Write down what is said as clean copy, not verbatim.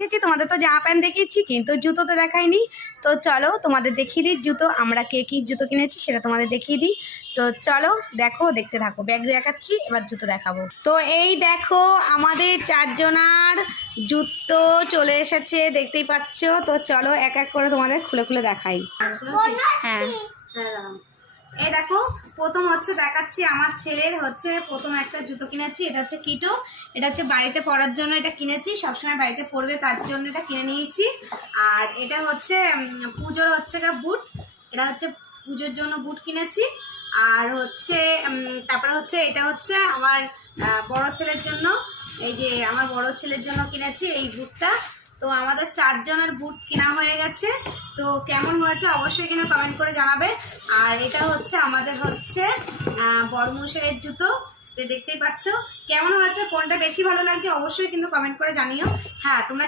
এসেছি, তোমাদের তো জামা প্যান্ট দেখিয়েছি কিন্তু জুতো তো দেখাইনি। তো চলো তোমাদের দেখিয়ে দিই জুতো, আমরা কে কী জুতো কিনেছি সেটা তোমাদের দেখিয়ে দিই। তো চলো দেখো, দেখতে থাকো। ব্যাগ দেখাচ্ছি, এবার জুতো দেখাবো। তো এই দেখো আমাদের চারজনার জুতো চলে এসেছে, দেখতেই পাচ্ছ। তো চলো এক এক করে তোমাদের খুলে খুলে দেখাই। হ্যাঁ, এই দেখো প্রথম হচ্ছে দেখাচ্ছি, আমার ছেলের হচ্ছে প্রথম একটা জুতো কিনেছি। এটা হচ্ছে কিটো, এটা হচ্ছে বাড়িতে পরার জন্য এটা কিনেছি, সবসময় বাড়িতে পরবে তার জন্য এটা কিনে নিয়েছি। আর এটা হচ্ছে পুজোর হচ্ছে বুট, এটা হচ্ছে পুজোর জন্য বুট কিনেছি। আর হচ্ছে তারপরে হচ্ছে এটা হচ্ছে আমার বড় ছেলের জন্য, এই যে আমার বড় ছেলের জন্য কিনেছি এই বুটটা। তো আমাদের চারজনের বুট কেনা হয়ে গেছে। তো কেমন হয়েছে অবশ্যই কিন্তু কমেন্ট করে জানাবে। আর এটা হচ্ছে আমাদের হচ্ছে বড়মশাইয়ের জুতো, দেখতেই পাচ্ছ কেমন হয়েছে, কোনটা বেশি ভালো লাগছে অবশ্যই কিন্তু কমেন্ট করে জানিও। হ্যাঁ তোমরা